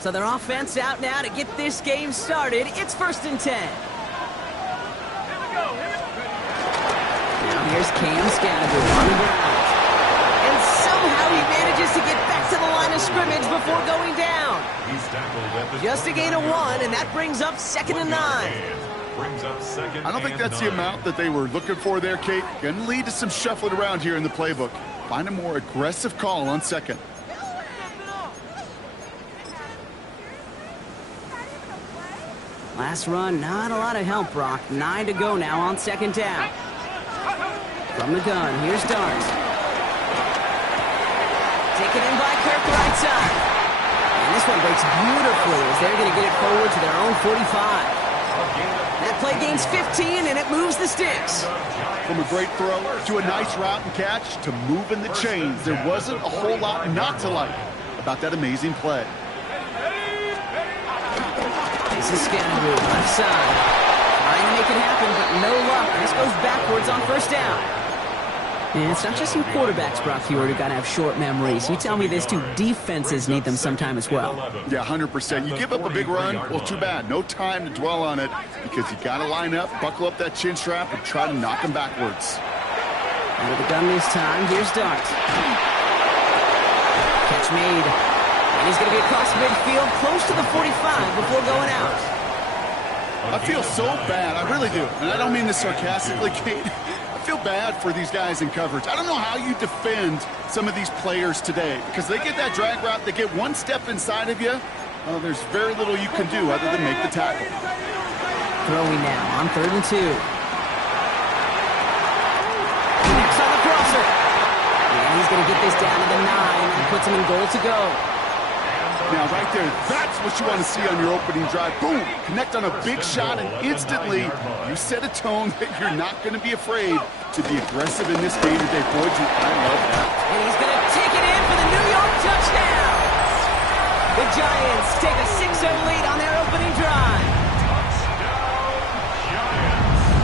So their offense out now to get this game started. It's 1st and 10. Now here's Cam Scannable on the ground. And somehow he manages to get back to the line of scrimmage before going down. Just a gain of 1, and that brings up 2nd and 9. I don't think that's the amount that they were looking for there, Kate. Going to lead to some shuffling around here in the playbook. Find a more aggressive call on 2nd. Last run, not a lot of help, Brock. 9 to go now on 2nd down. From the gun, here's Dart. Taken in by Kirk right side. And this one breaks beautifully as they're going to get it forward to their own 45. That play gains 15, and it moves the sticks. From a great throw to a nice route and catch to moving the chains, there wasn't a whole lot not to like about that amazing play. This is Scannable, left side. Trying to make it happen, but no luck. This goes backwards on 1st down. And it's not just you quarterbacks, Brock Huard, who got to have short memories. You tell me this too, defenses need them sometime as well. Yeah, 100%. You give up a big run, well, too bad. No time to dwell on it because you got to line up, buckle up that chin strap, and try to knock them backwards. Out of the gun this time, here's Dart. Catch made. And he's going to be across midfield, close to the 45 before going out. I feel so bad. I really do. And I don't mean this sarcastically, Kate. I feel bad for these guys in coverage. I don't know how you defend some of these players today because they get that drag route, they get one step inside of you. Well, there's very little you can do other than make the tackle. Throwing now on 3rd and 2. Next on the crosser. And he's going to get this down to the 9 and puts him in goal to go. Now, right there, that's what you want to see on your opening drive. Boom! Connect on a big shot, and instantly you set a tone that you're not going to be afraid to be aggressive in this game today. Boy, I love that. And he's going to take it in for the New York touchdown. The Giants take a 6-0 lead on their opening drive.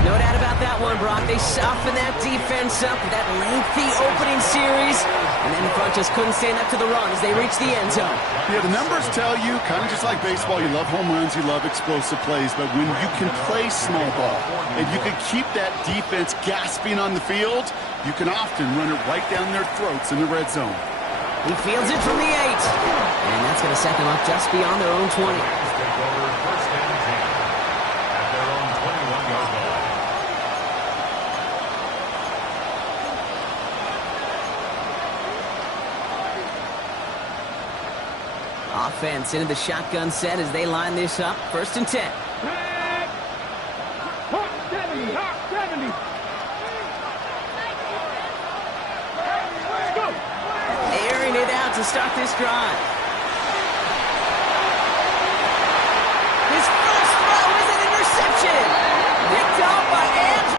No doubt about that one, Brock. They softened that defense up with that lengthy opening series. And then the front just couldn't stand up to the run as they reached the end zone. Yeah, the numbers tell you, kind of just like baseball, you love home runs, you love explosive plays, but when you can play small ball and you can keep that defense gasping on the field, you can often run it right down their throats in the red zone. He fields it from the 8. And that's going to set them up just beyond their own 20. Offense into the shotgun set as they line this up. 1st and 10. Airing it out to start this drive. His first throw is an interception. Picked off by Andrew.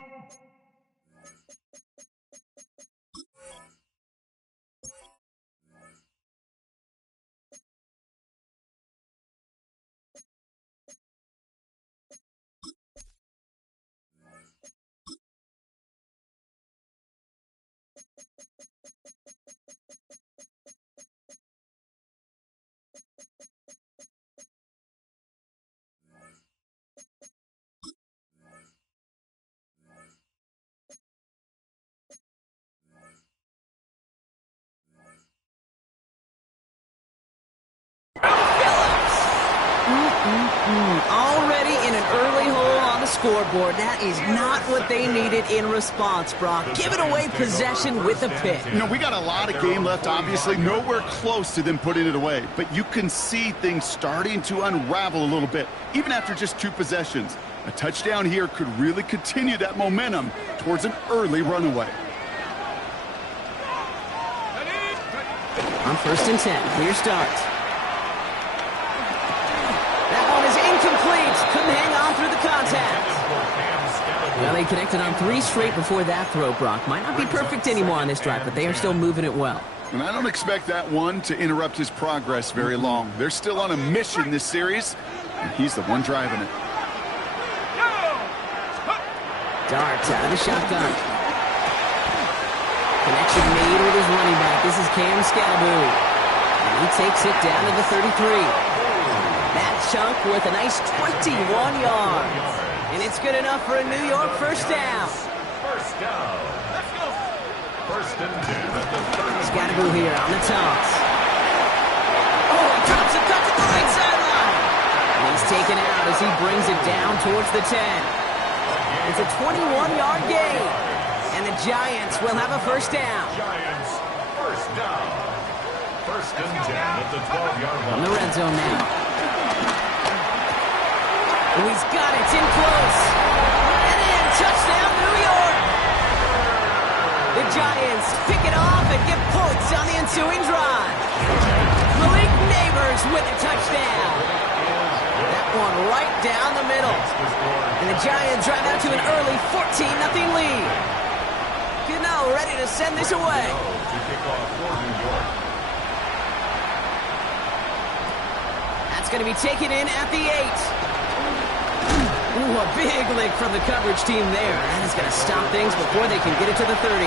Already in an early hole on the scoreboard. That is not what they needed in response, Brock. Giving away possession with a pick. You know, we got a lot of game left, obviously. Nowhere close to them putting it away. But you can see things starting to unravel a little bit, even after just 2 possessions. A touchdown here could really continue that momentum towards an early runaway. On 1st and 10, clear start. That one is incomplete. Couldn't hang on through the contact. Well, they connected on 3 straight before that throw, Brock. Might not be perfect anymore on this drive, but they are still moving it well. And I don't expect that one to interrupt his progress very long. They're still on a mission this series, and he's the one driving it. Darts out of the shotgun. Connection made with his running back. This is Cam Scannable. And he takes it down to the 33. chunk worth a nice 21 yards. And it's good enough for a New York first down. First down. Let's go. First and 10 at the 30. Scatterboo here on the toss. Oh, he drops it, cuts it to the right sideline. And he's taken out as he brings it down towards the 10. It's a 21-yard gain. And the Giants will have a first down. Giants, first down. First and 10 at the 12-yard line. From the red zone now. Oh, he's got it. It's in close. And in. Touchdown, New York. The Giants pick it off and get points on the ensuing drive. Malik Neighbors with a touchdown. That one right down the middle. And the Giants drive out to an early 14-0 lead. Cano ready to send this away. To kick off for New York. That's going to be taken in at the 8. Ooh, a big lick from the coverage team there. That is going to stop things before they can get it to the 30.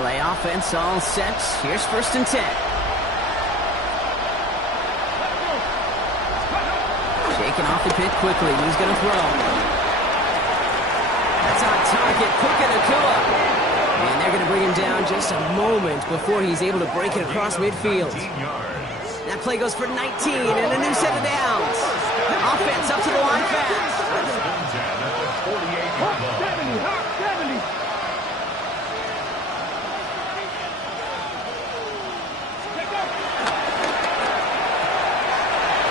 LA offense all set. Here's first and 10. Shaking off the pit quickly. He's going to throw. That's on target. Puka Nacua. And they're going to bring him down just a moment before he's able to break it across midfield. That play goes for 19 and a new set of downs. Offense up to the line fast.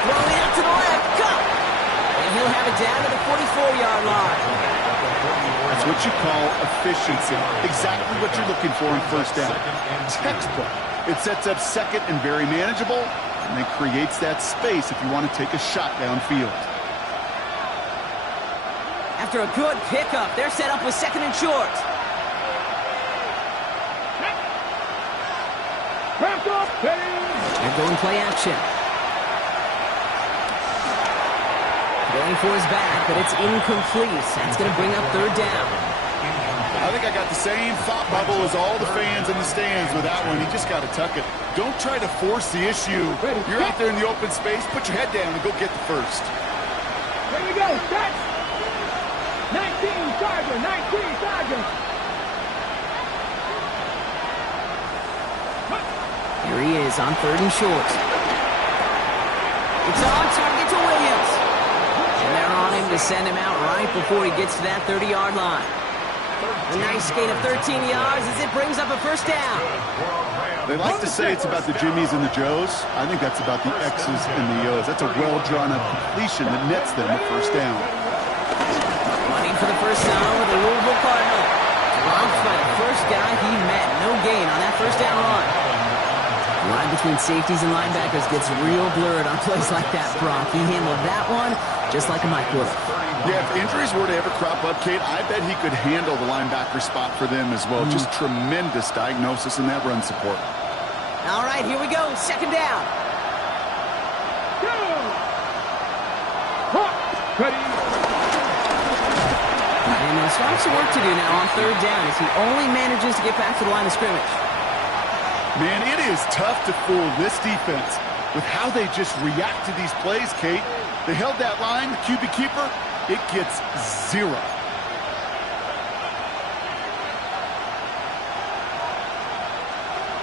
Throwing out to the left. Go! And he'll have it down to the 44-yard line. That's what you call efficiency. Exactly what you're looking for in first down. Textbook. It sets up second and very manageable, and it creates that space if you want to take a shot downfield. After a good pickup, they're set up with second and short. They're going play action. Going for his back, but it's incomplete. That's going to bring up third down. I think I got the same thought bubble as all the fans in the stands with that one. You just got to tuck it. Don't try to force the issue. You're out there in the open space. Put your head down and go get the first. Here we go. Set. 19 Charger. 19 Charger. Here he is on third and short. It's on target to Williams. And they're on him to send him out right before he gets to that 30-yard line. A nice gain of 13 yards as it brings up a first down. They like to say it's about the Jimmies and the Joes. I think that's about the X's and the O's. That's a well-drawn-up completion that nets them a first down. Running for the first down with the Louisville Cardinal. Dropped by the first guy he met. No gain on that first down run. The line between safeties and linebackers gets real blurred on plays like that, Brock. He handled that one just like a Mike would. Yeah, if injuries were to ever crop up, Kate, I bet he could handle the linebacker spot for them as well. Just tremendous diagnosis in that run support. All right, here we go. Second down. And there's lots of work to do now on third down as he only manages to get back to the line of scrimmage. Man, it is tough to fool this defense with how they just react to these plays, Kate. They held that line, the QB keeper, it gets 0.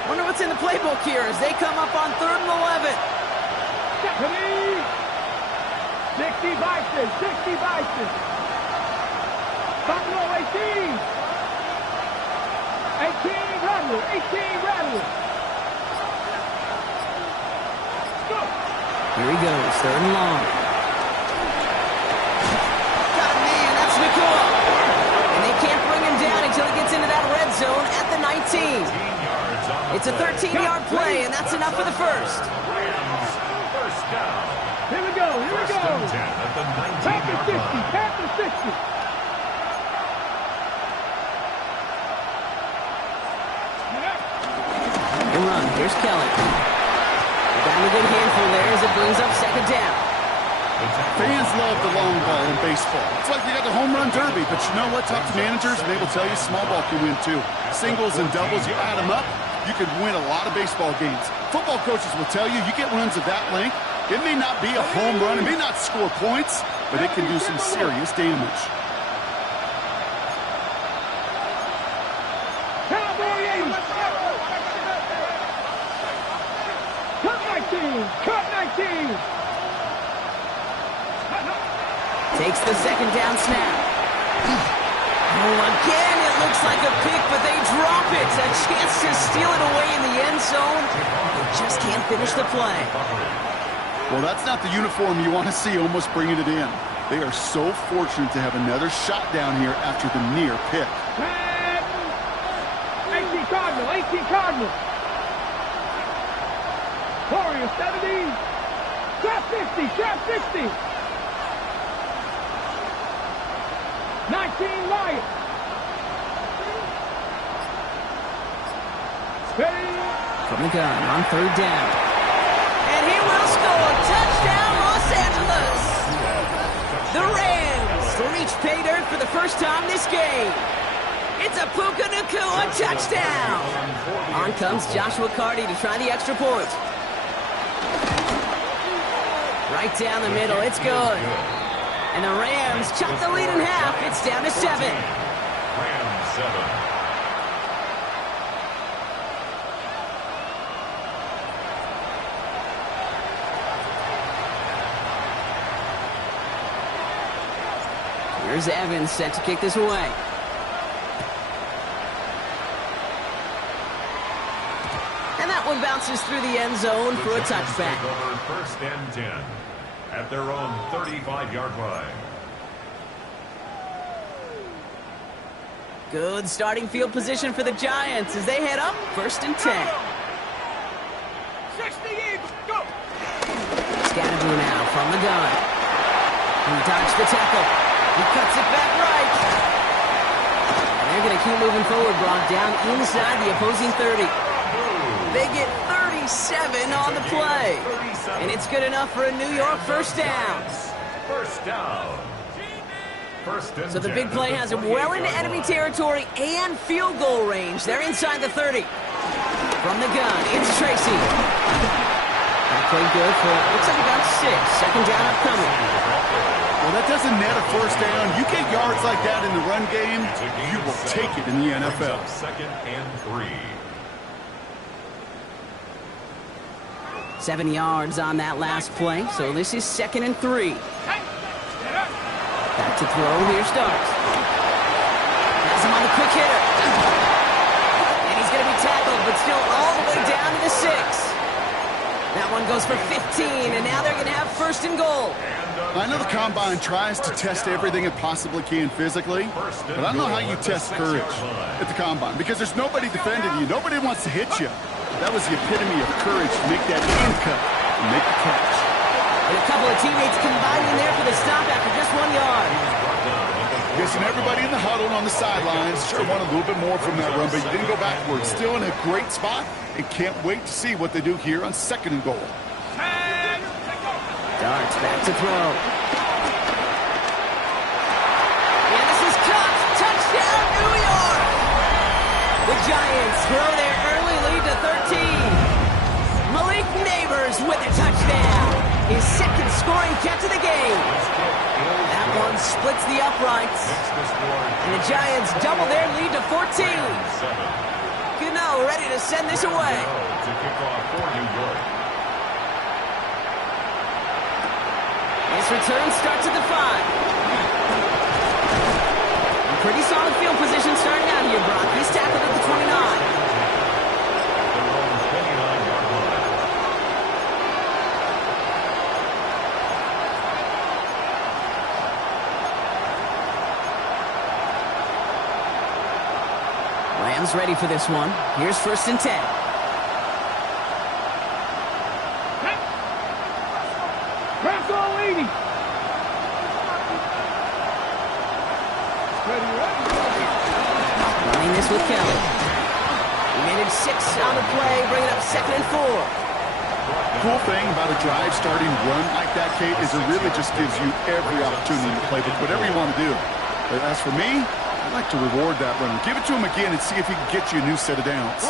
Wonder what's in the playbook here as they come up on third and 11. 60 Bison, 60 Bison. Buffalo 18. 18 Rattler, 18 Rattler. Go. Here he goes, third and long. Got a man, that's Nacua. And they can't bring him down until he gets into that red zone at the 19. It's a 13-yard play, and that's enough for the first. First down. Here we go, here we go. First and 10 at the 19-yard Panther 60, line. Panther 60. The run, here's Kelly. Got a good handful there as it brings up second down. Fans love the long ball in baseball. It's like they got the home run derby, but you know what? Talk to managers, and they will tell you small ball can win too. Singles and doubles, you add them up, you can win a lot of baseball games. Football coaches will tell you, you get runs of that length, it may not be a home run, it may not score points, but it can do some serious damage. Cut 19! Takes the second down snap. Oh, again, it looks like a pick, but they drop it. A chance to steal it away in the end zone. They just can't finish the play. Well, that's not the uniform you want to see almost bringing it in. They are so fortunate to have another shot down here after the near pick. 18 Cardinal, 18 Cardinal. Warriors 70. Trap 50, trap 60. 19 Lions. Ready. From the gun on third down. And he will score. Touchdown, Los Angeles. The Rams reach pay dirt for the first time this game. It's a Puka Nacua touchdown. On comes Joshua Carty to try the extra point. Right down the middle. It's good. And the Rams chop the lead in half. It's down to 7. Rams 7. Here's Evans set to kick this away. And that one bounces through the end zone for a touchback. First and 10 at their own 35-yard line. Good starting field position for the Giants as they head up first and 10. 60 go. Scatterboo now from the gun. He dodged the tackle. He cuts it back right. And they're going to keep moving forward, Brock, down inside the opposing 30. They get 37 on the play. And it's good enough for a New York first down. First down. So the big play has him well into enemy territory and field goal range. They're inside the 30. From the gun, it's Tracy. That played good for, looks like about 6. Second down upcoming. Well, that doesn't net a first down. You get yards like that in the run game, you will take it in the NFL. Second and 3. 7 yards on that last play, so this is 2nd and 3. Back to throw, here starts. Has him on the quick hitter. And he's going to be tackled, but still all the way down to the 6. That one goes for 15, and now they're going to have first and goal. I know the Combine tries to test everything it possibly can physically, but I don't know how you test courage at the Combine, because there's nobody defending you. Nobody wants to hit you. That was the epitome of courage to make that in cut and make the catch. And a couple of teammates combining there for the stop after just 1 yard. Guessing everybody in the huddle and on the sidelines sure wanted a little bit more from that run, but you didn't go backwards. Still in a great spot, and can't wait to see what they do here on 2nd and goal. Darts back to throw. And this is caught. Touchdown, New York! The Giants throw their early lead to 13. Malik Neighbors with a touchdown. His second scoring catch of the game. That one splits the uprights. And the Giants double their lead to 14. Gano ready to send this away. To kick off for New York. His return starts at the 5. Pretty solid field position starting out here, Brock. He's tackled at the 29. Rams ready for this one. Here's first and 10. Press all 80. Running this with Kelly. He managed 6 on the play, bringing up 2nd and 4. cool thing about a drive starting run like that, Kate, is it really just gives you every opportunity to play with whatever you want to do. But as for me, I'd like to reward that runner. Give it to him again and see if he can get you a new set of downs.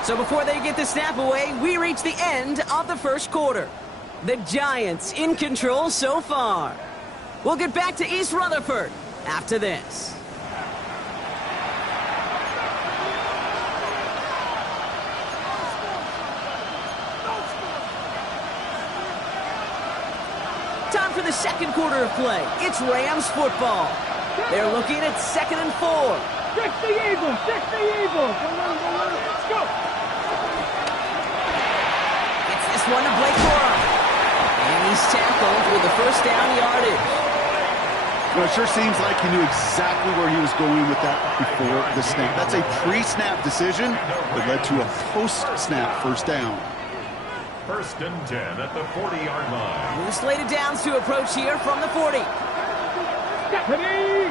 So before they get the snap away, we reach the end of the first quarter. The Giants in control so far. We'll get back to East Rutherford after this. Time for the second quarter of play. It's Rams football. They're looking at 2nd and 4. 60 Eagles! 60 Eagles! Let's go! Gets this one to Blake Corum. And he's tackled with the first down yardage. Well, it sure seems like he knew exactly where he was going with that before the snap. That's a pre-snap decision that led to a post-snap first down. 1st and 10 at the 40-yard line. New slated downs to approach here from the 40. Ready!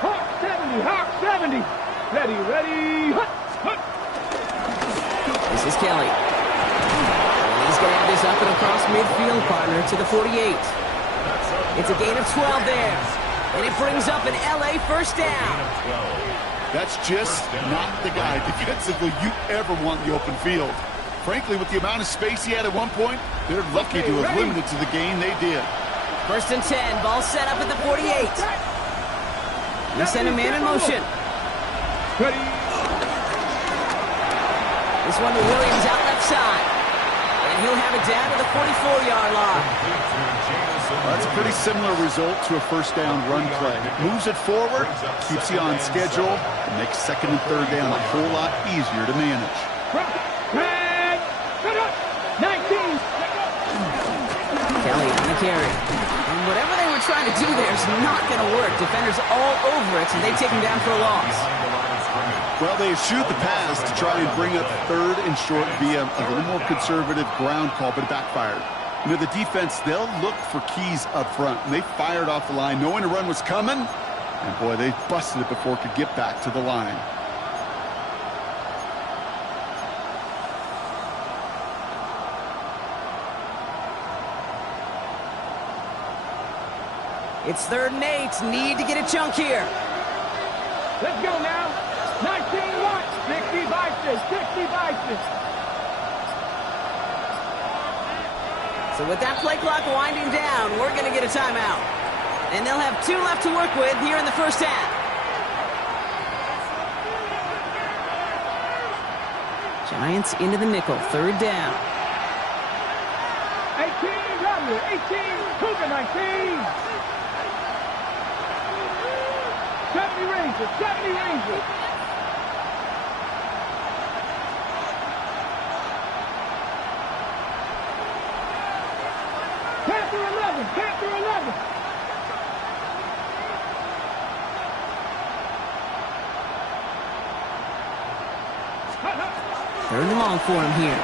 Hawk 70! Hawk 70! Ready, ready! Hut, hut. This is Kelly. And he's going to have this up and across midfield, partner, to the 48. It's a gain of 12 there. And it brings up an LA first down. That's just not the guy defensively you ever want in the open field. Frankly, with the amount of space he had at one point, they're lucky to have limited to the gain they did. 1st and 10, ball set up at the 48. They send a man in motion. Ready! This one to Williams out left side. And he'll have it down to the 44-yard line. Well, that's a pretty similar result to a first down run play. Moves it forward, keeps you on schedule, and makes 2nd and 3rd down a whole lot easier to manage. 19! Kelly on the carry. And whatever they were trying to do there is not going to work. Defenders all over it, and they take him down for a loss. Well, they eschewed the pass to try and bring up 3rd and short via a little more conservative ground call, but it backfired. You know, the defense, they'll look for keys up front. And they fired off the line knowing a run was coming. And, boy, they busted it before it could get back to the line. It's 3rd and 8. Need to get a chunk here. Let's go now. 19 watch. 60 vices. 60 vices. So with that play clock winding down, we're going to get a timeout. And they'll have 2 left to work with here in the first half. Giants into the nickel. 3rd down. 18 W. 18. Cougar 19. 70 Rangers. 70 Rangers. Panther 11. Panther 11. Third and long for him here.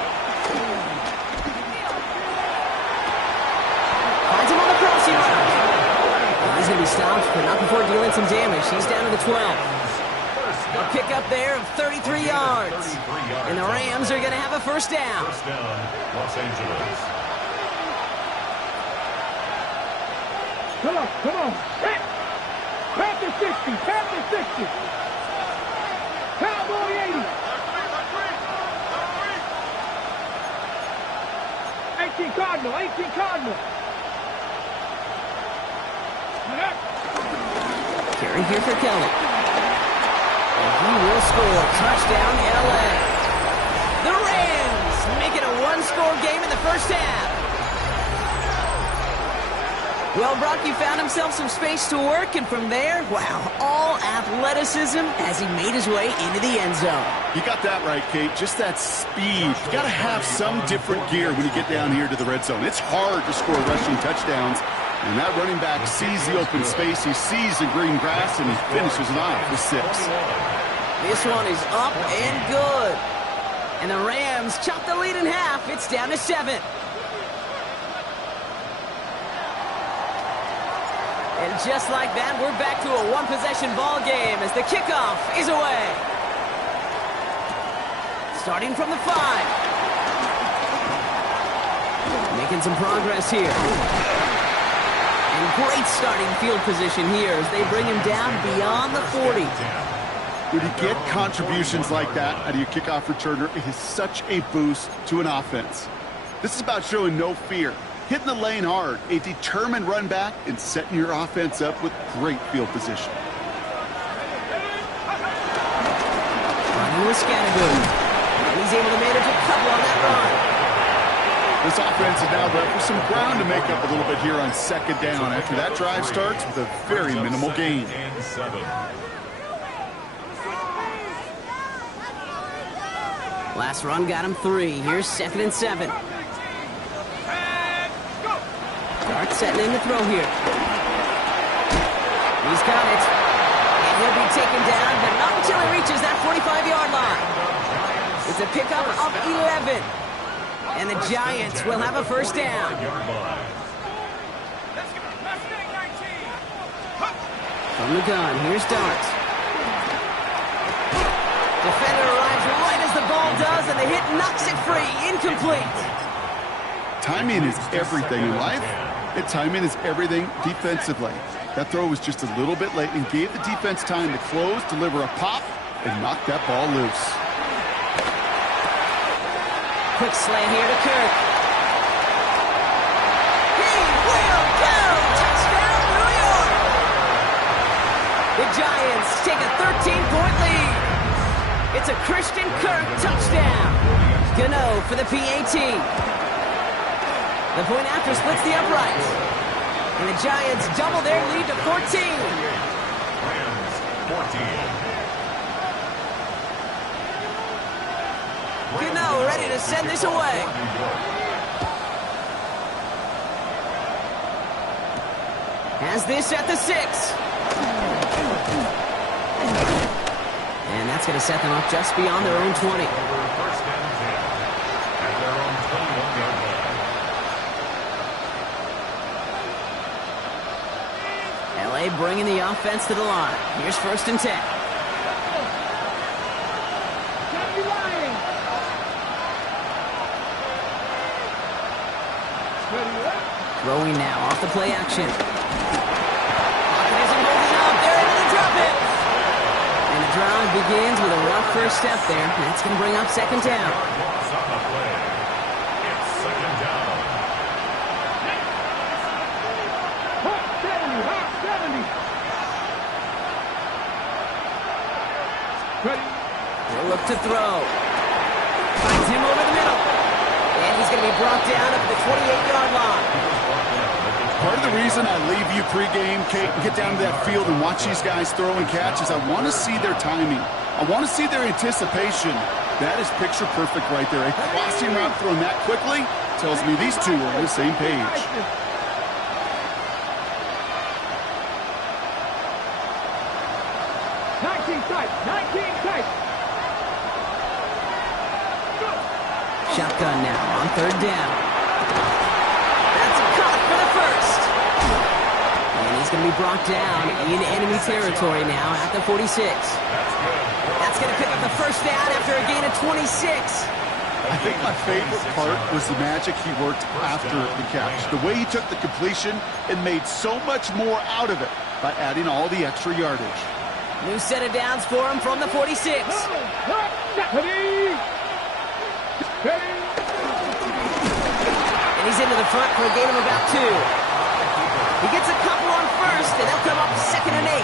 Finds him on the crossing route. He's going to be stopped, but not before dealing some damage. He's down to the 12. A pickup there of 33 yards. And the Rams are going to have a first down. First down, Los Angeles. Come on, come on. Panther 60, Panther 60. Cowboy 80. 18 Cardinal, 18 Cardinal. Carry here for Kelly. And he will score. Touchdown, LA. The Rams make it a one-score game in the first half. Well, Brock, he found himself some space to work, and from there, wow, all athleticism as he made his way into the end zone. You got that right, Kate. Just that speed. You got to have some different gear when you get down here to the red zone. It's hard to score rushing touchdowns, and that running back sees the open space, he sees the green grass, and he finishes it off with 6. This one is up and good. And the Rams chop the lead in half. It's down to 7. And just like that, we're back to a one-possession ball game as the kickoff is away. Starting from the 5. Making some progress here. And great starting field position here as they bring him down beyond the 40. When you get contributions like that out of your kickoff returner, it is such a boost to an offense. This is about showing no fear, hitting the lane hard, a determined run back, and setting your offense up with great field position. Running with Scanaboom. And he's able to manage a couple on that run. This offense is now left with some ground to make up a little bit here on second down after that drive starts with a very minimal gain. Last run got him 3. Here's 2nd and 7. Dart setting in to throw here. He's got it. And he'll be taken down, but not until he reaches that 45-yard line. It's a pickup of 11. And the Giants will have a first down. From the gun, here's Dart. Defender arrives right as the ball does, and the hit knocks it free. Incomplete. Timing is everything in life, and timing is everything defensively. That throw was just a little bit late and gave the defense time to close, deliver a pop, and knock that ball loose. Quick slant here to Kirk. He will go! Touchdown, New York! The Giants take a 13-point lead. It's a Christian Kirk touchdown. Gano for the PAT. The point after splits the uprights. And the Giants double their lead to 14. Rams 14. Gano ready to send this away. Has this at the 6. And that's going to set them up just beyond their own 20. First and 10 at their own 21-yard line. LA bringing the offense to the line. Here's 1st and 10. Throwing now off the play action. Pocket isn't holding up. They're able to drop it. And the drive begins with a rough first step there. That's going to bring up 2nd down. Loss on the play. It's 2nd down. Hot 70, hot 70. Ready. He'll look to throw. Finds him over the middle. And he's going to be brought down at the 28-yard line. Part of the reason I leave you pregame, Kate, and get down to that field and watch these guys throw and catch is I want to see their timing. I want to see their anticipation. That is picture perfect right there. A crossing route thrown that quickly tells me these two are on the same page. Shotgun now on 3rd down. That's caught for the 1st. And he's going to be brought down in enemy territory now at the 46. That's going to pick up the 1st down after a gain of 26. I think my favorite part was the magic he worked after the catch. The way he took the completion and made so much more out of it by adding all the extra yardage. New set of downs for him from the 46. And he's into the front for a gain of about 2. He gets a couple on 1st, and they'll come up 2nd and 8.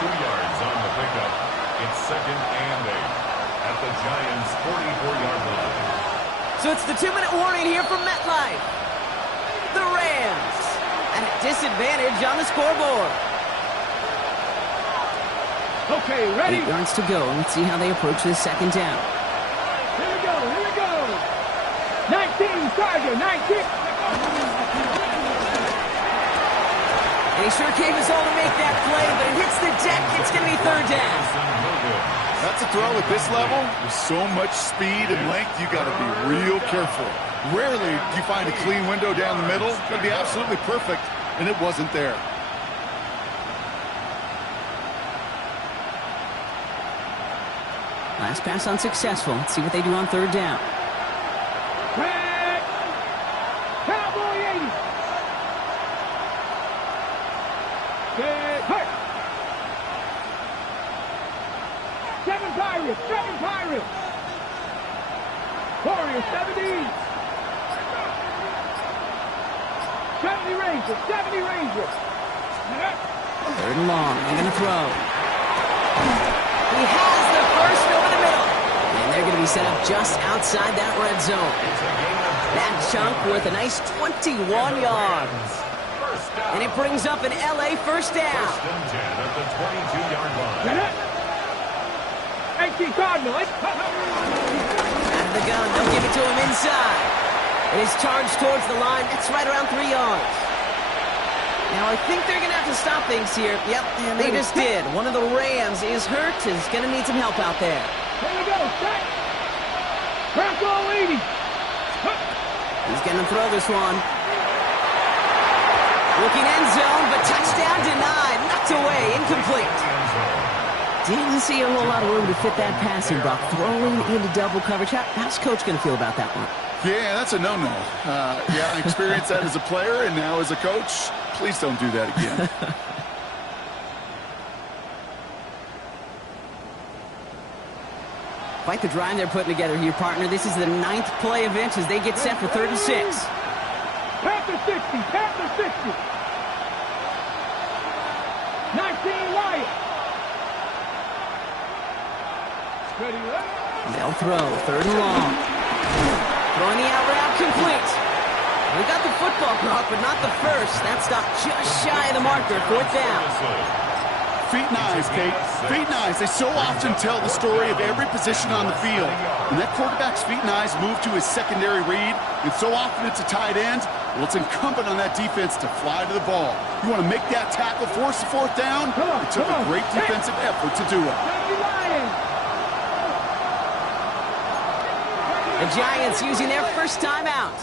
2 yards on the pickup. It's 2nd and 8 at the Giants' 44-yard line. So it's the 2-minute warning here from MetLife. The Rams at a disadvantage on the scoreboard. Okay, ready? 8 yards to go. Let's see how they approach this 2nd down. Here we go, here we go. 19, Tiger, 19. And he sure gave us all to make that play, but it hits the deck. It's going to be 3rd down. That's a throw at this level. With so much speed and length, you got to be real careful. Rarely do you find a clean window down the middle. It's going to be absolutely perfect, and it wasn't there. Last pass unsuccessful. Let's see what they do on third down. Red. Cowboy 80. Good. Hurt. 7 Pirates. 7 Pirates. Warriors 70. 70 Rangers. 70 Rangers. Third and long. They're going to throw. He has the first over the middle. And they're going to be set up just outside that red zone. That chunk worth a nice 21 yards. And it brings up an LA first down. First and 10 at the 22-yard line. 18 Cardinals. Out of the gun. They'll give it to him inside. It is charged towards the line. That's right around 3 yards. Now, I think they're going to have to stop things here. Yep, and they just did. One of the Rams is hurt. Is going to need some help out there. Here we go. Set. Bronco 80. He's going to throw this one. Looking end zone, but touchdown denied. Knocked away. Incomplete. Didn't see a whole lot of room to fit that passing block. Throwing into double coverage. How's Coach going to feel about that one? Yeah, that's a no-no. Yeah, I experienced that as a player and now as a coach. Please don't do that again. Quite the drive they're putting together here, partner. This is the 9th play of inches. They get set for 3rd and 6. Panther 60. Panther 60. 19 Wyatt. Ready, ready. They'll throw. 3rd and long. Throwing the out route complete. We got the football, Brock, but not the first. That stopped just shy of the marker. 4th down. Feet and eyes, Kate. Feet and eyes. They so often tell the story of every position on the field. When that quarterback's feet and eyes move to his secondary read, and so often it's a tight end, well, it's incumbent on that defense to fly to the ball. You want to make that tackle, force the 4th down? It took a great defensive effort to do it. The Giants using their first timeout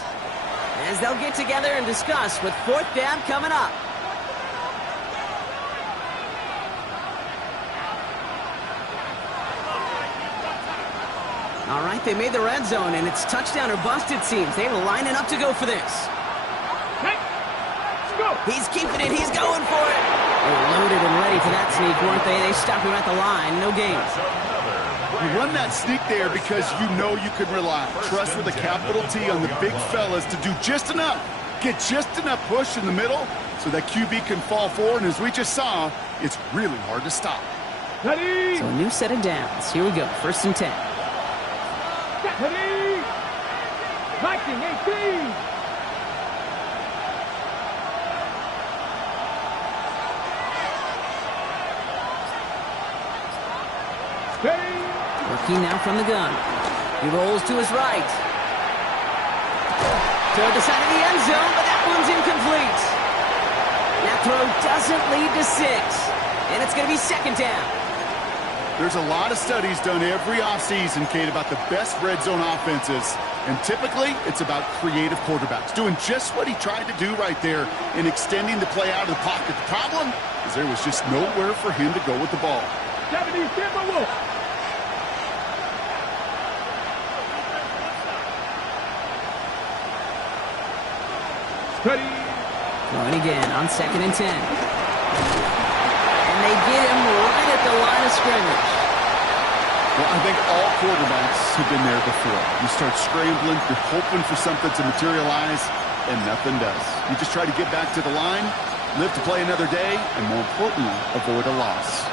as they'll get together and discuss with 4th down coming up. All right, they made the red zone, and it's touchdown or bust, it seems. They were lining up to go for this. He's keeping it. He's going for it. They were loaded and ready for that sneak, weren't they? They stopped him at the line. No gain. You run that sneak there because you know you can rely. Trust with a capital T on the big fellas to do just enough. Get just enough push in the middle so that QB can fall forward. And as we just saw, it's really hard to stop. Ready. So a new set of downs. Here we go. 1st and 10. Ready. Viking 18. Ready. Working now from the gun. He rolls to his right. Toward the side of the end zone, but that one's incomplete. That throw doesn't lead to 6. And it's going to be 2nd down. There's a lot of studies done every offseason, Kate, about the best red zone offenses. And typically, it's about creative quarterbacks, doing just what he tried to do right there and extending the play out of the pocket. The problem is there was just nowhere for him to go with the ball. 70 Timberwolf. Ready. Going again on 2nd and 10. And they get him right at the line of scrimmage. Well, I think all quarterbacks have been there before. You start scrambling, you're hoping for something to materialize, and nothing does. You just try to get back to the line, live to play another day, and more importantly, avoid a loss.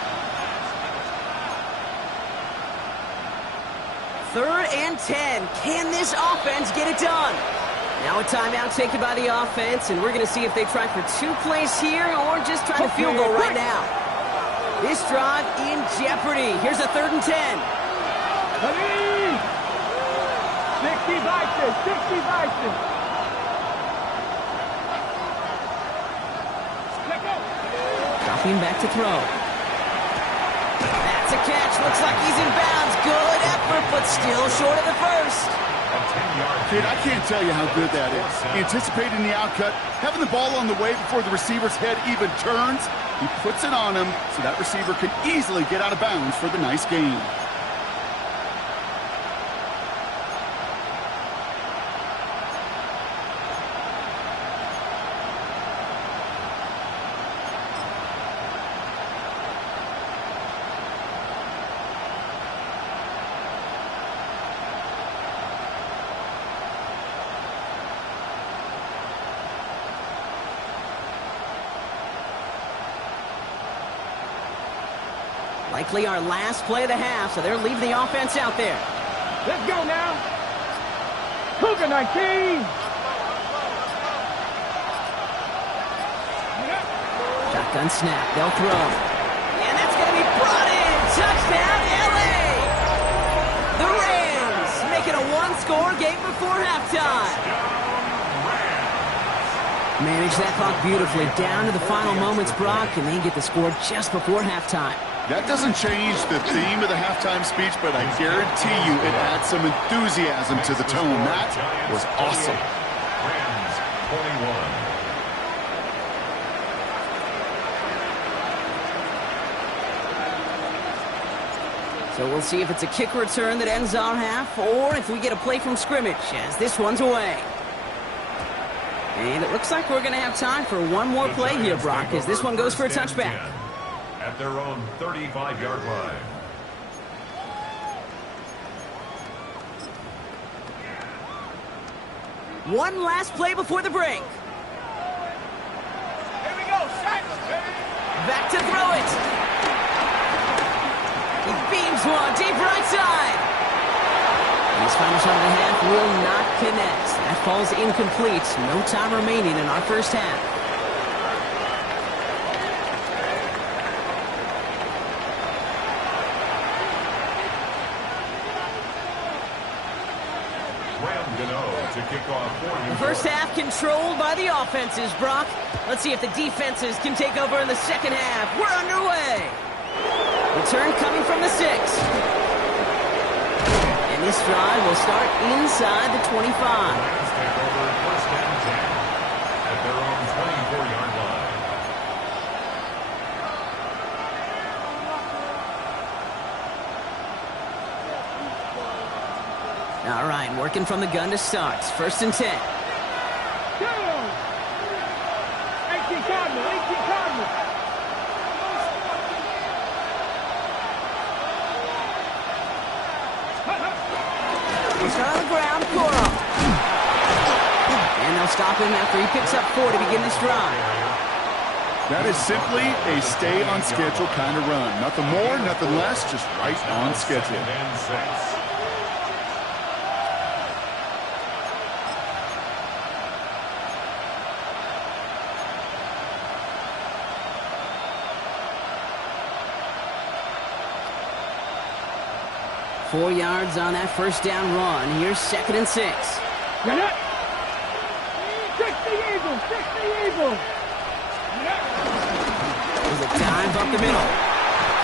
3rd and 10. Can this offense get it done? Now a timeout taken by the offense, and we're going to see if they try for 2 plays here or just try to field goal right now. This drive in jeopardy. Here's a 3rd and 10. Ready. 60 Bison. 60 Bison. Dropping back to throw. That's a catch. Looks like he's in bounds. Good effort, but still short of the first. Kid, I can't tell you how good that is. Anticipating the outcut, having the ball on the way before the receiver's head even turns, he puts it on him so that receiver can easily get out of bounds for the nice gain. Likely our last play of the half, so they're leaving the offense out there. Let's go now. Cougar 19. Shotgun snap. They'll throw. And that's going to be brought in. Touchdown, LA! The Rams make it a one-score game before halftime. Manage that clock beautifully down to the final moments, Brock, and they get the score just before halftime. That doesn't change the theme of the halftime speech, but I guarantee you it adds some enthusiasm to the tone. That was awesome. Rams 21. So we'll see if it's a kick return that ends our half, or if we get a play from scrimmage, as this one's away. And it looks like we're going to have time for one more play here, Brock, as this one goes for a touchback. At their own 35-yard line. One last play before the break. Here we go. Back to throw it. He beams one deep right side. His final shot of the half will not connect. That falls incomplete. No time remaining in our first half. To kick off for the first half controlled by the offenses, Brock. Let's see if the defenses can take over in the second half. We're underway. Return coming from the 6. And this drive will start inside the 25. Rams take over first down 10 at their own 24-yard line. All right, working from the gun to start. First and 10. 18 Cardinal, 18 Cardinal. He's on the ground, Coro. And they'll stop him after he picks up 4 to begin this drive. That is simply a stay-on-schedule kind of run. Nothing more, nothing less, just right on schedule. And 6. Four yards on that first down run. Here's second and 6. Get it. 60 Eagles, 60 Eagles. There's a dive up the middle.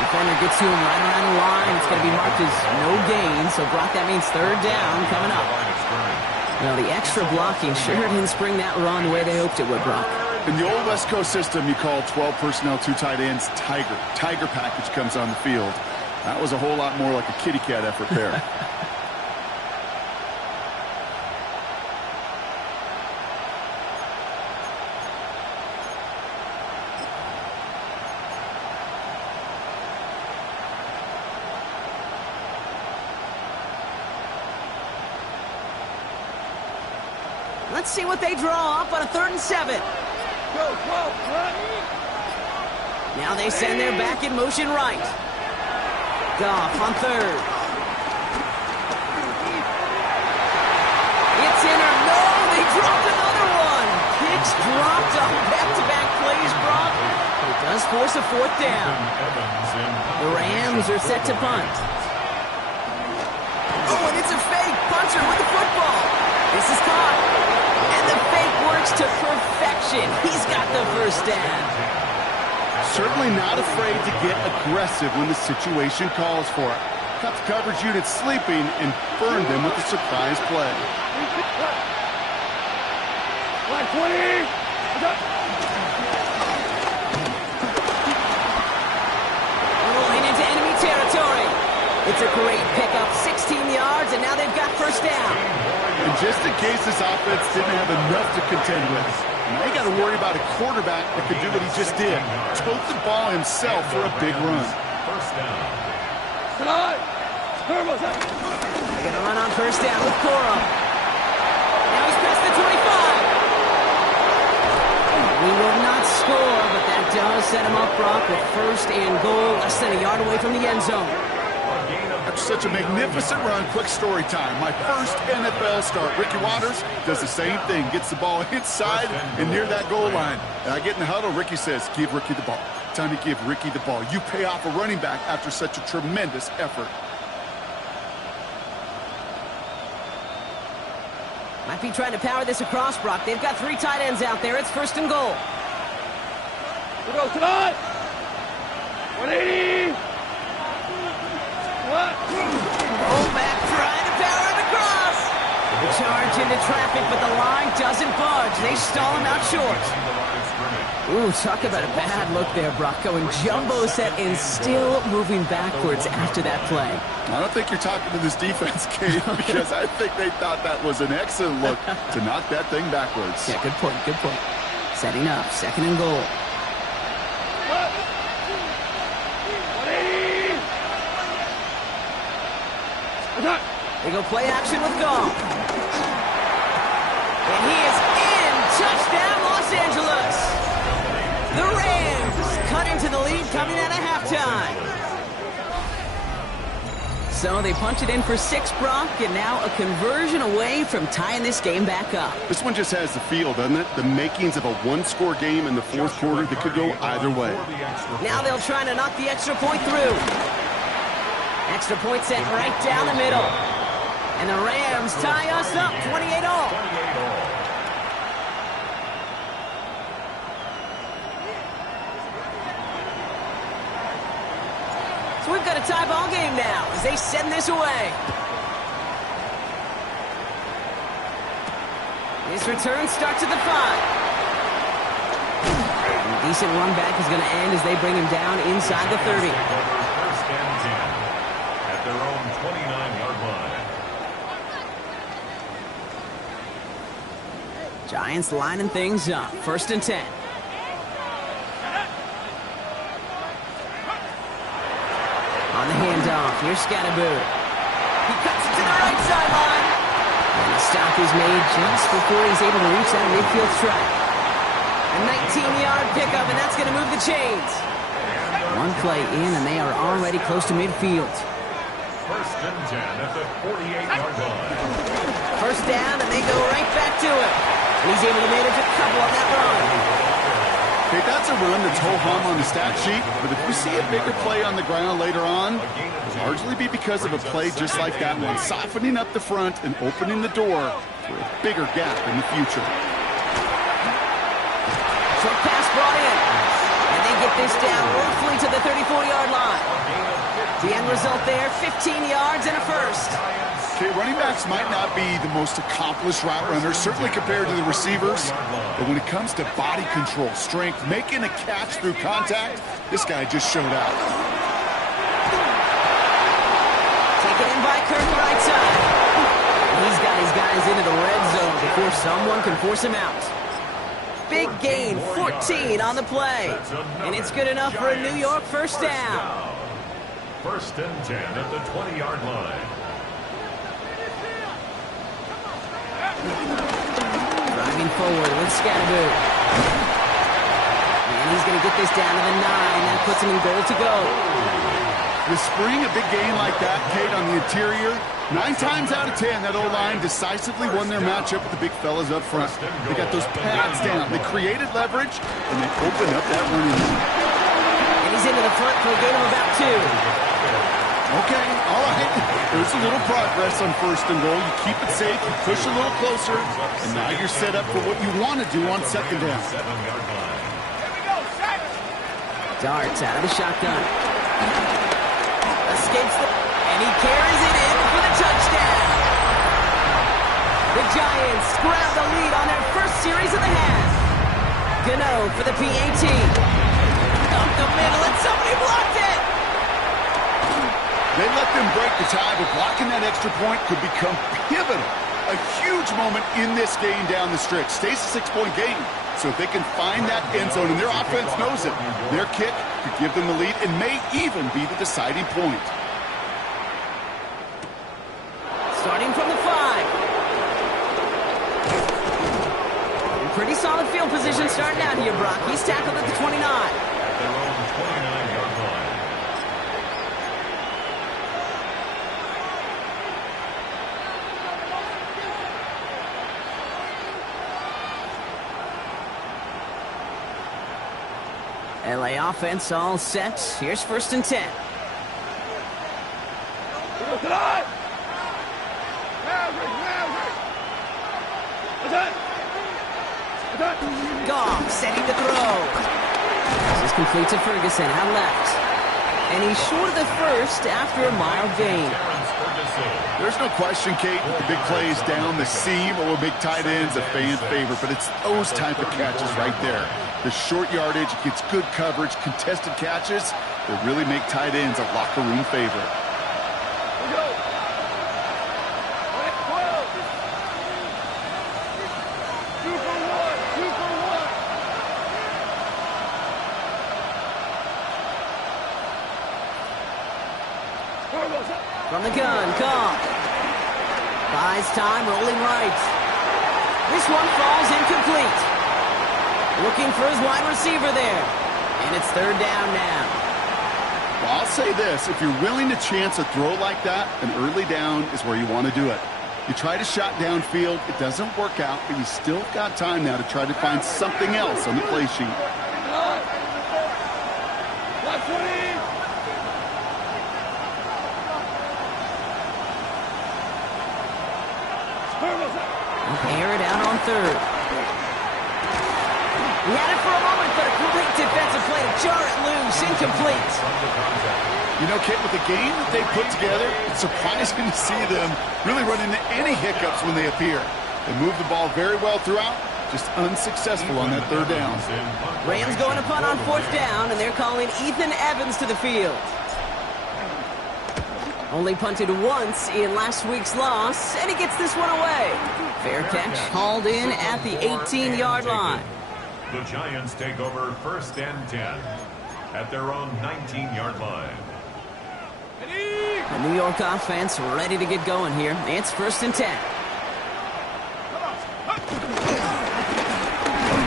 Defender gets to him right around the line. It's going to be marked as no gain. So, Brock, that means third down coming up. Well, the extra blocking sure didn't spring that run the way they hoped it would, Brock. In the old West Coast system, you call 12 personnel, 2 tight ends, Tiger. Tiger package comes on the field. That was a whole lot more like a kitty cat effort there. Let's see what they draw up on a 3rd and 7. Go, run. Now they send their back in motion right. Goff on 3rd. It's in or no, they dropped another one. Kicks dropped on back-to-back plays, Brock. But it does force a 4th down. The Rams are set to punt. Oh, and it's a fake. Puncher with the football. This is caught. And the fake works to perfection. He's got the first down. Certainly not afraid to get aggressive when the situation calls for it. Cut the coverage unit sleeping and burned them with a surprise play. Line 20. Rolling into enemy territory. It's a great pickup, 16 yards, and now they've got first down. And just in case this offense didn't have enough to contend with, now you got to worry about a quarterback that could do what he just did. Tote the ball himself for a big run. First down. They're going to run on first down with Coro. Now he's past the 25. We will not score, but that does set him up, Brock, with first and goal, less than a yard away from the end zone. After such a magnificent run, quick story time. My first NFL start. Ricky Watters does the same thing. Gets the ball inside and near that goal line. And I get in the huddle. Ricky says, give Ricky the ball. Time to give Ricky the ball. You pay off a running back after such a tremendous effort. Might be trying to power this across, Brock. They've got 3 tight ends out there. It's first and goal. We go tonight. 180. What? Fullback trying to power it across. The charge into traffic, but the line doesn't budge. They stall him out short. Ooh, talk about a bad look there, Brock. Going jumbo set and still moving backwards after that play. I don't think you're talking to this defense, Kate, because I think they thought that was an excellent look to knock that thing backwards. Yeah, good point, good point. Setting up, second and goal. They go play action with Gall. And he is in. Touchdown, Los Angeles. The Rams cut into the lead coming out of halftime. So they punch it in for 6, Brock, and now a conversion away from tying this game back up. This one just has the feel, doesn't it? The makings of a one-score game in the fourth quarter that could go either way. Now they'll try to knock the extra point through. Extra point set right down the middle. And the Rams tie us up 28-all. So we've got a tie ball game now as they send this away. This return starts at the 5. Decent run back is going to end as they bring him down inside the 30. First and 10 at their own 29-yard line. Giants lining things up. First and 10. On the handoff, here's Scatterboot. He cuts it to the right sideline. And the stop is made just before he's able to reach that midfield strike. A 19-yard pickup, and that's going to move the chains. One play in, and they are already close to midfield. First and 10 at the 48-yard line. First down, and they go right back to it. And he's able to manage a couple on that run. Okay, that's a run that's ho-hum on the stat sheet, but if we see a bigger play on the ground later on, it'll largely be because of a play just like that one, softening up the front and opening the door for a bigger gap in the future. Short pass brought in. And they get this down roughly to the 34-yard line. The end result there, 15 yards and a first. Okay, running backs might not be the most accomplished route runners, certainly compared to the receivers. But when it comes to body control, strength, making a catch through contact, this guy just showed out. Taken in by Kirk right side. He's got his guys into the red zone before someone can force him out. Big gain, 14 on the play. And it's good enough for a New York first down. First and 10 at the 20-yard line. Driving forward with Scatterboot. And he's going to get this down to the 9. That puts him in goal to go. The spring, a big gain like that, Kate, on the interior, 9 times out of 10, that O-line decisively won their matchup with the big fellas up front. They got those pads down. They created leverage, and they opened up that running game. And he's into the front for a gain of about 2. Okay, all right. There's a little progress on first and goal. You keep it safe, you push a little closer, and now you're set up for what you want to do on second down. Darts out of the shotgun. Escapes and he carries it in for the touchdown. The Giants grab the lead on their first series of the half. Gano for the PAT. Up the middle, and somebody blocked it. They let them break the tie, but blocking that extra point could become pivotal. A huge moment in this game down the stretch. Stays a 6-point game. So if they can find that end zone, and their offense knows it, their kick could give them the lead and may even be the deciding point. Starting from the 5. Pretty solid field field position starting out here, Brock. He's tackled at the 29. At their own 29-yard line. LA offense all set. Here's 1st and 10. Goff setting to throw. This is complete to Ferguson out left. And he's short of the first after a mild gain. There's no question, Kate, that the big plays down the seam or big tight ends a fan favorite, but it's those type of catches right there. The short yardage gets good coverage, contested catches that really make tight ends a locker room favorite. From the gun, Goff. Buys time, rolling right. This one falls incomplete. Looking for his wide receiver there. And it's 3rd down now. Well, I'll say this. If you're willing to chance a throw like that, an early down is where you want to do it. You try to shot downfield. It doesn't work out, but you still got time now to try to find something else on the play sheet. Air it out on 3rd. He had it for a moment, but a complete defensive play to jar it loose. Incomplete. You know, Kit, with the game that they put together, it's surprising to see them really run into any hiccups when they appear. They move the ball very well throughout, just unsuccessful on that 3rd down. Rams going to punt on 4th down, and they're calling Ethan Evans to the field. Only punted once in last week's loss, and he gets this one away. Fair catch, hauled in at the 18-yard line. The Giants take over 1st and 10 at their own 19-yard line. The New York offense ready to get going here. It's 1st and 10.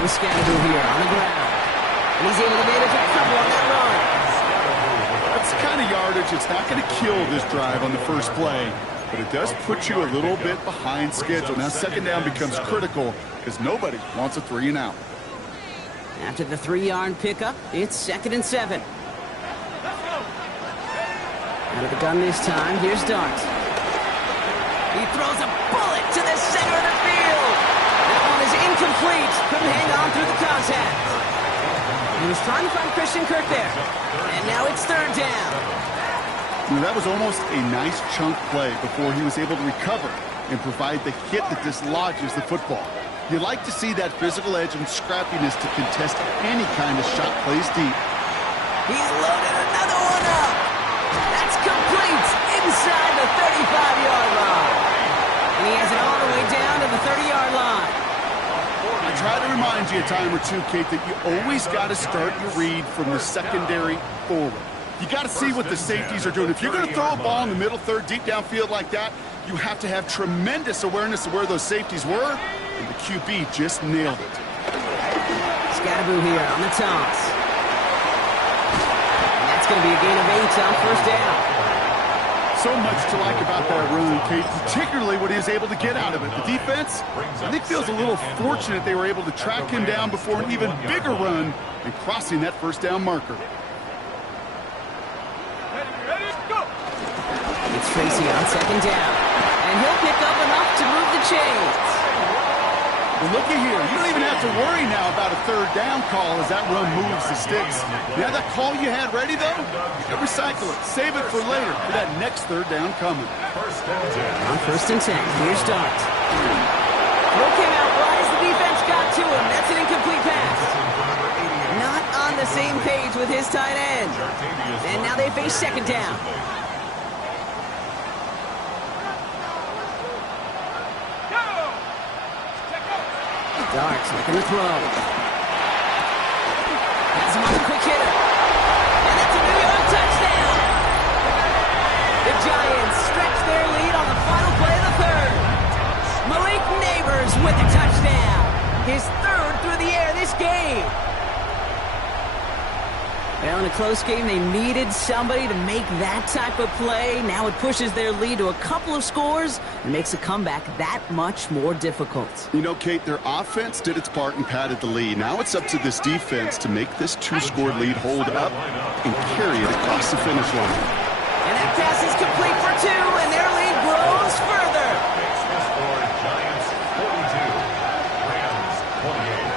Scatterboo here on the ground. And he's able to manage a couple on that run. That's the kind of yardage it's not going to kill this drive on the first play, but it does put you a little bit behind schedule. Now 2nd down becomes critical because nobody wants a 3 and out. After the 3-yard pickup, it's 2nd and 7. Out of the gun this time, here's Dart. He throws a bullet to the center of the field. That one is incomplete. Couldn't hang on through the contact. He was trying to find Christian Kirk there. And now it's 3rd down. That was almost a nice chunk play before he was able to recover and provide the hit that dislodges the football. You like to see that physical edge and scrappiness to contest any kind of shot plays deep. He's loaded another one up. That's complete inside the 35-yard line. And he has it all the way down to the 30-yard line. I try to remind you a time or two, Kate, that you always got to start your read from the secondary forward. You got to see what the safeties are doing. If you're going to throw a ball in the middle third, deep downfield like that, you have to have tremendous awareness of where those safeties were, and the QB just nailed it. Scatterboo here on the toss. And that's going to be a gain of 8 on 1st down. So much to like about that run, Kate, particularly what he was able to get out of it. The defense, I think, feels a little fortunate they were able to track him down before an even bigger run and crossing that 1st down marker. It's Tracy on 2nd down. And he'll pick up enough to move the chains. Well, looky here. You don't even have to worry now about a 3rd down call as that run moves the sticks. You have that call you had ready, though? You can recycle it. Save it for later for that next 3rd down coming. On 1st and 10, here's Dart. Throw came out wide as the defense got to him. That's an incomplete pass. Not on the same page with his tight end. And now they face 2nd down. Dart's looking to throw. Has him on a quick hitter. And it's a New York touchdown. The Giants stretch their lead on the final play of the 3rd. Malik Neighbors with a touchdown. His 3rd through the air this game. Well, in a close game, they needed somebody to make that type of play. Now it pushes their lead to a couple of scores and makes a comeback that much more difficult. You know, Kate, their offense did its part and padded the lead. Now it's up to this defense to make this two-score lead hold up and carry it across the finish line. And that pass is complete for two, and their lead grows further. Giants 42, Rams 28.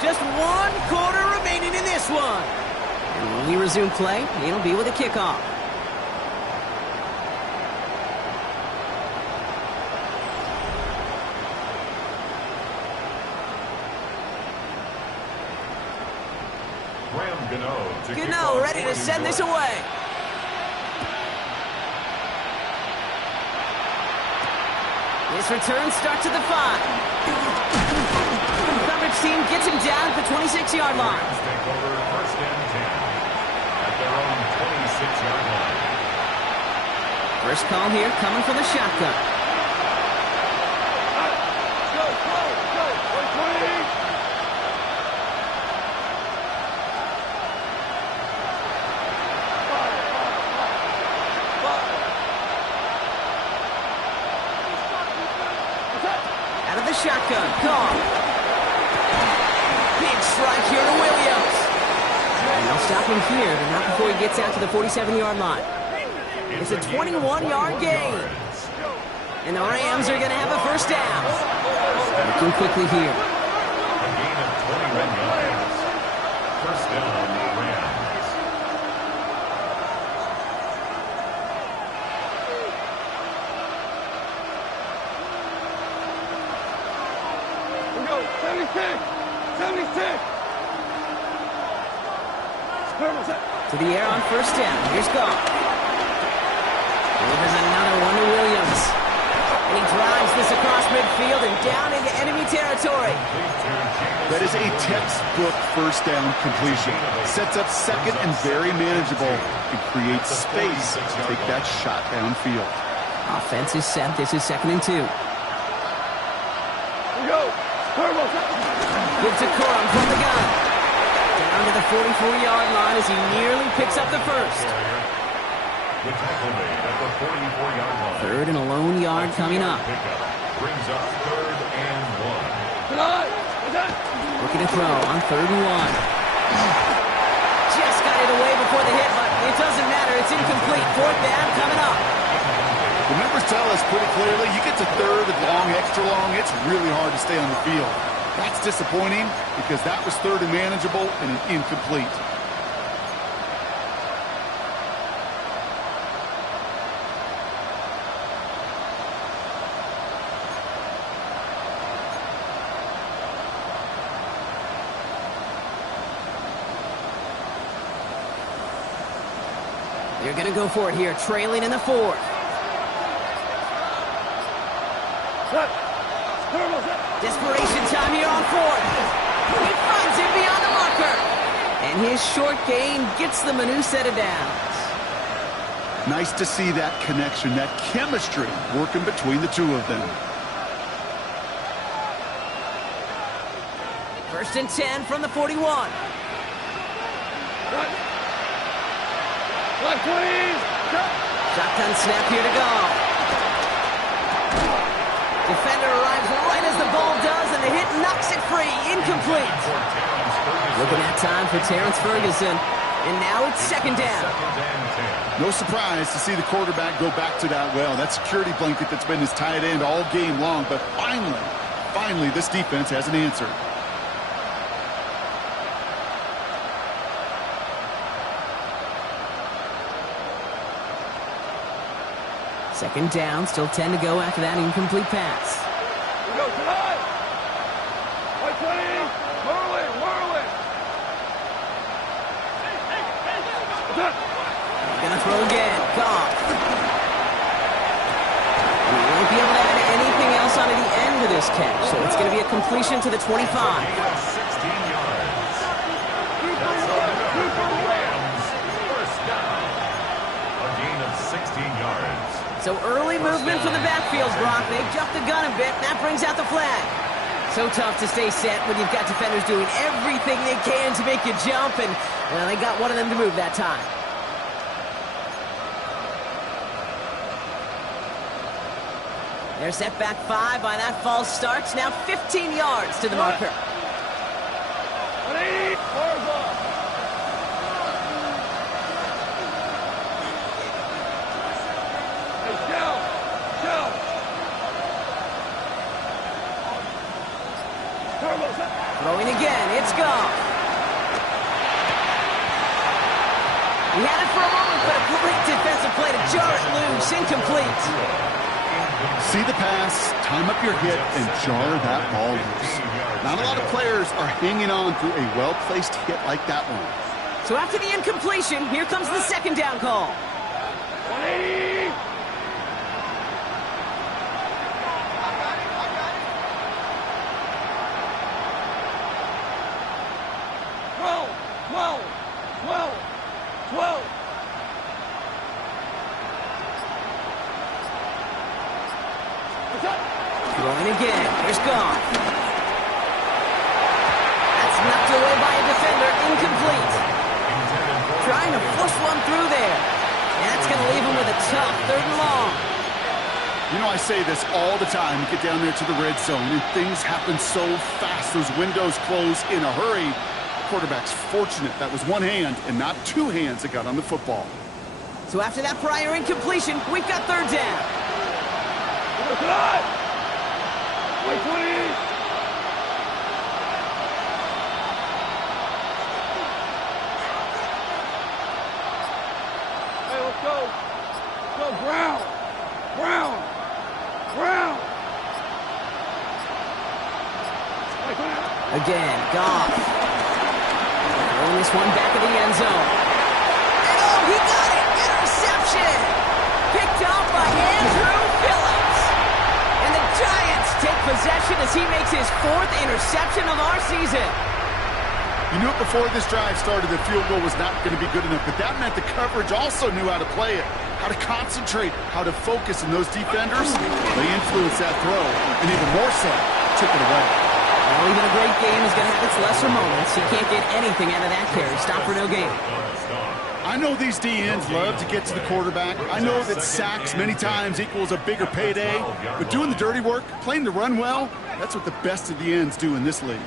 Just 1 quarter remaining in this one. And when we resume play, it'll be with a kickoff. Gano ready to send this away. This return starts at the 5. Coverage team gets him down at the 26-yard line. Take over first and 10 at their own 26-yard line. First call here coming from the shotgun. Out of the shotgun, call. Big strike here to Williams. And they'll stop him here, but not before he gets out to the 47-yard line. It's a 21-yard gain. And the Rams are going to have a first down. Looking quickly here. A gain of 21 yards. First down, Rams. We go, 76! 76! To the air on first down. Here's Goff. Delivers another one to Williams. And he drives this across midfield and down into enemy territory. That is a textbook first down completion. Sets up second and very manageable and creates space to take that shot downfield. Offense is set. This is 2nd and 2. We go! Turbo! Gives to Corum from the gun. Down to the 44-yard line as he nearly picks up the first. The tackle made at the 44-yard line. 3rd and a lone yard coming up. Brings up 3rd and 1. Looking to throw on 3rd and 1. Just got it away before the hit, but it doesn't matter. It's incomplete. 4th down coming up. The numbers tell us pretty clearly, you get to 3rd and long, extra long, it's really hard to stay on the field. That's disappointing because that was 3rd and manageable and an incomplete. They're going to go for it here, trailing in the 4th. Desperation time here on 4th. He finds him beyond the marker. And his short gain gets them a new set of downs. Nice to see that connection, that chemistry working between the two of them. 1st and 10 from the 41. Shotgun snap here to go. Defender arrives right as the ball does, and the hit knocks it free. Incomplete. Looking at time for Terrence Ferguson. And now it's 2nd down. No surprise to see the quarterback go back to that well. That security blanket that's been his tight end all game long. But finally, this defense has an answer. Second down, still 10 to go after that incomplete pass. We go tonight! White 20! Merlin! Gonna throw again. Goff. He won't be able to add anything else onto the end of this catch, so it's going to be a completion to the 25. 16 yards. That's enough for the Rams. First down. A gain of 16 yards. So early movement from the backfield, Brock. They jumped the gun a bit, and that brings out the flag. So tough to stay set when you've got defenders doing everything they can to make you jump, and well, they got one of them to move that time. They're set back 5 by that false start. Now 15 yards to the marker. Throwing again, it's gone. He had it for a moment, but a great defensive play to jar it loose, incomplete. See the pass, time up your hit, and jar that ball loose. Not a lot of players are hanging on through a well-placed hit like that one. So after the incompletion, here comes the second down call. 180. Throwing again. Here's gone. That's knocked away by a defender. Incomplete. Trying to force one through there. That's going to leave him with a tough 3rd and long. You know, I say this all the time. You get down there to the red zone, and things happen so fast. Those windows close in a hurry. The quarterback's fortunate that was one hand and not 2 hands that got on the football. So after that prior incompletion, we've got 3rd down. Wait, 20. Hey, let's go. Let's go, Brown. Brown. Brown. Again, Goff. Throwing this one back of the end zone. And oh, he got it! Interception! Picked off by Andrew Phillips. And the Giants take possession as he makes his 4th interception of our season. You knew it before this drive started, the field goal was not going to be good enough, but that meant the coverage also knew how to play it, how to concentrate, how to focus, and those defenders, they influenced that throw, and even more so, took it away. Well, even a great game is going to have its lesser moments. You can't get anything out of that carry. Stop for no gain. I know these DNs love to get to the quarterback. I know that sacks many times equals a bigger payday, but doing the dirty work, playing the run well, that's what the best of the ends do in this league.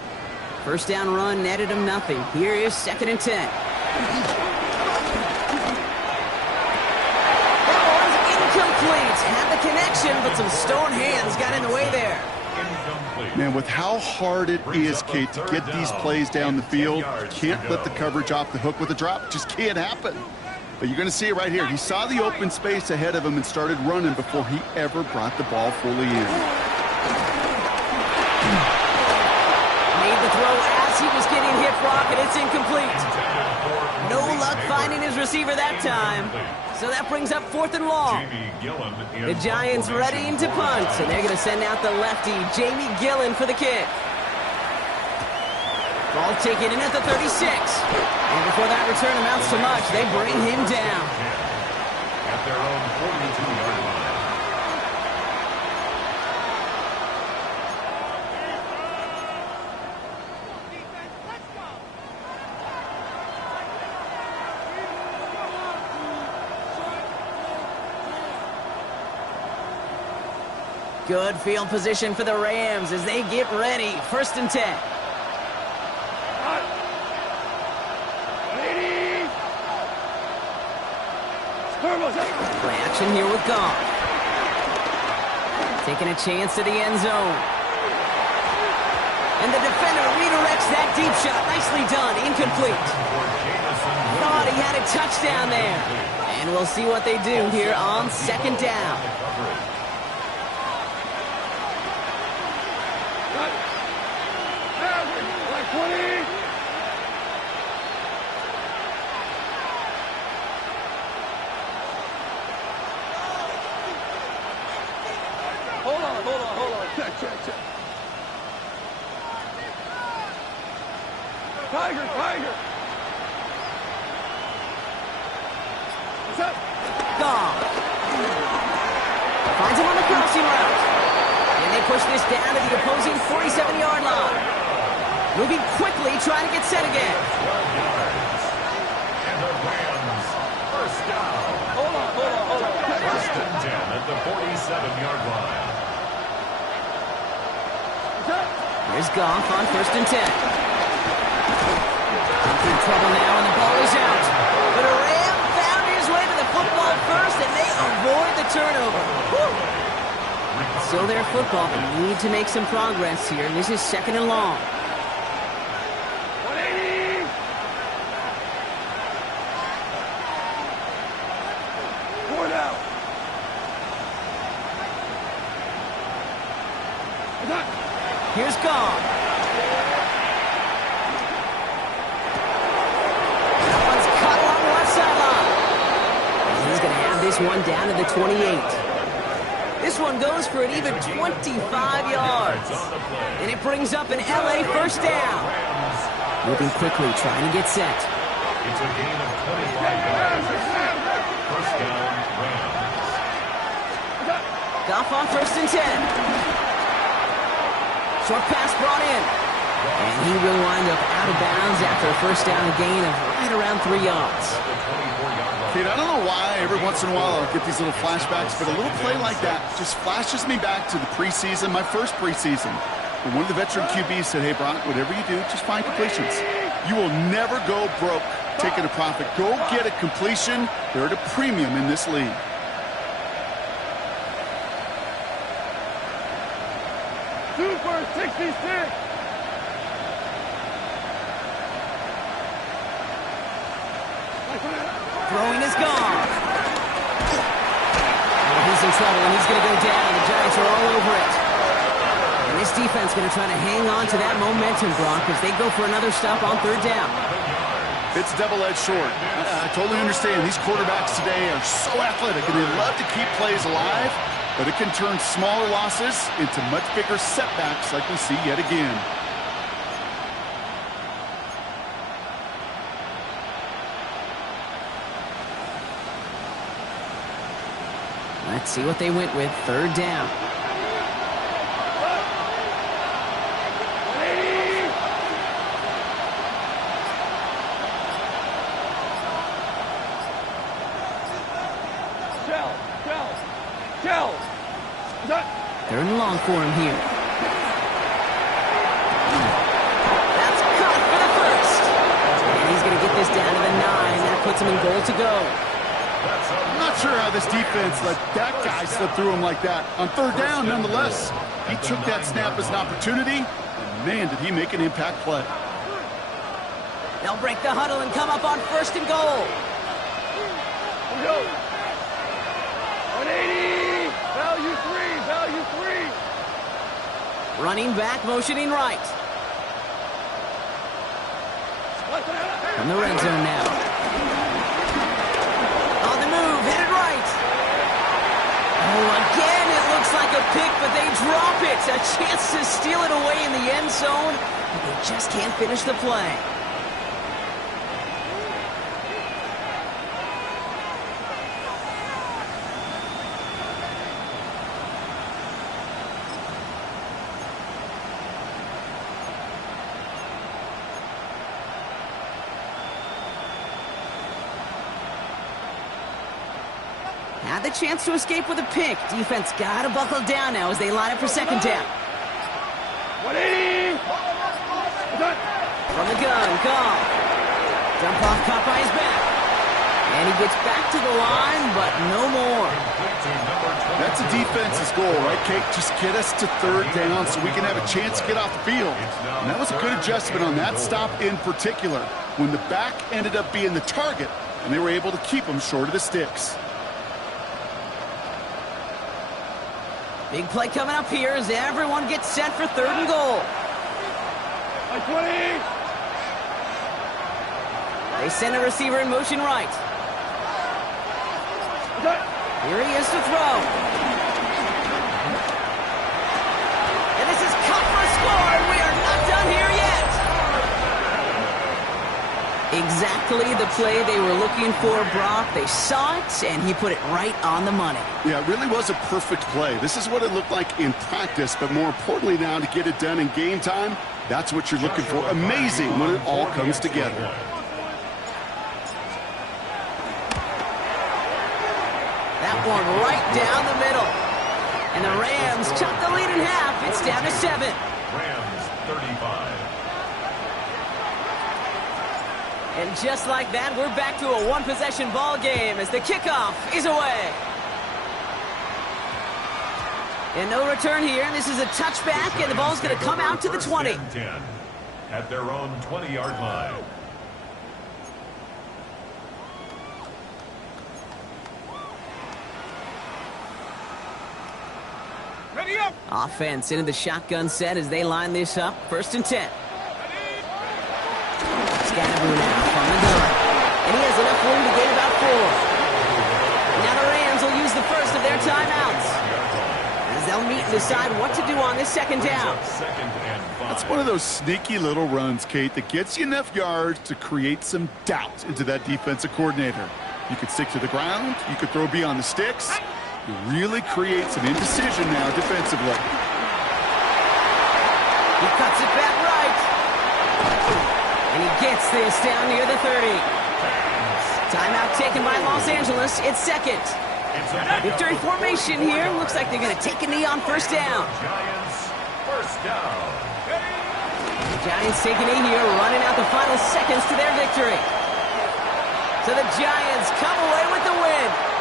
First down run netted him nothing. Here is 2nd and 10. Incomplete. Had the connection, but some stone hands got in the way there. Man, with how hard it is, Kate, to get these plays down the field, you can't let the coverage off the hook with a drop. It just can't happen. But you're going to see it right here. He saw the open space ahead of him and started running before he ever brought the ball fully in. Made the throw as he was getting hit, Brock, and it's incomplete. No luck finding his receiver that time. So that brings up 4th and long. The Giants readying to punt, and they're going to send out the lefty, Jamie Gillen, for the kick. Ball taken in at the 36. And before that return amounts to much, they bring him down. At their own 42-yard line. Good field position for the Rams as they get ready. 1st and 10. Play action here with Goff. Taking a chance to the end zone. And the defender redirects that deep shot. Nicely done. Incomplete. Thought he had a touchdown there. And we'll see what they do here on 2nd down. Hold on. Check. Tiger. Gone. crossing route. And they push this down to the opposing 47-yard line. Moving quickly, trying to get set again. 12 yards. And the Rams, first down. Hold on. First and 10 at the 47-yard line. Here's Goff on first and 10. In trouble now, and the ball is out. But a Ram found his way to the football first, and they avoid the turnover. Whew. Still their football, but need to make some progress here. This is second and long. 180. Four down. Here's Goff. That one's caught along the left sideline. He's going to have this one down to the 28. This one goes for an even 25 yards. And it brings up an LA first down. Moving quickly, trying to get set. It's a gain of 25 yards. First down, Rams. Goff on first and 10. Short pass brought in. And he will wind up out of bounds after a first down gain of right around 3 yards. Kate, I don't know why every once in a while I'll get these little flashbacks, but a little play like that just flashes me back to the preseason, my first preseason. When one of the veteran QBs said, hey, Brock, whatever you do, just find completions. You will never go broke taking a profit. Go get a completion. They're at a premium in this league. Super 66. Throwing is gone. Oh, he's in trouble, and he's going to go down. The Giants are all over it. And this defense going to try to hang on to that momentum, Brock, as they go for another stop on third down. It's double-edged sword. I totally understand. These quarterbacks today are so athletic, and they love to keep plays alive, but it can turn smaller losses into much bigger setbacks like we see yet again. Let's see what they went with. Third down. Third and long for him here. That's caught for the first. And he's going to get this down to the 9. That puts him in goal to go. I'm not sure how this defense let that guy slip through him like that. On third down, nonetheless, he took that snap as an opportunity, and man, did he make an impact play. They'll break the huddle and come up on first and goal. Go. 180. Value 3. Running back, motioning right. From the red zone now. On the move, hit it right. Oh, again, it looks like a pick, but they drop it. A chance to steal it away in the end zone, but they just can't finish the play. Had the chance to escape with a pick. Defense got to buckle down now as they line up for second down. 180. From the gun, Goff. Dump off, caught by his back. And he gets back to the line, but no more. That's a defense's goal, right, Kate? Just get us to third down so we can have a chance to get off the field. And that was a good adjustment on that stop in particular, when the back ended up being the target, and they were able to keep him short of the sticks. Big play coming up here as everyone gets set for third and goal. 20. They send a receiver in motion right. Here he is to throw. And this is cut for a score, and we are not done here yet. Exactly exactly the play they were looking for, Brock. They saw it, and he put it right on the money. Yeah, it really was a perfect play. This is what it looked like in practice, but more importantly now to get it done in game time, that's what you're looking for. Amazing when it all comes together. That one right down the middle. And the Rams chop the lead in half. It's down to 7. Rams 35. And just like that, we're back to a one-possession ball game as the kickoff is away. And no return here. This is a touchback, and the ball's going to come out to the 20. 10 at their own 20-yard line. Ready up. Offense into the shotgun set as they line this up. 1st and 10. Scatteroo now from the gun. And he has enough room to gain about 4. Now the Rams will use the first of their timeouts as they'll meet and decide what to do on this 2nd down. That's one of those sneaky little runs, Kate, that gets you enough yards to create some doubt into that defensive coordinator. You could stick to the ground. You could throw beyond the sticks. You really create some indecision now defensively. He cuts it back right. And he gets this down near the 30. Timeout taken by Los Angeles. It's 2nd. Victory formation here. Looks like they're going to take a knee on 1st down. Giants, 1st down. The Giants take a knee here, running out the final seconds to their victory. So the Giants come away with the win.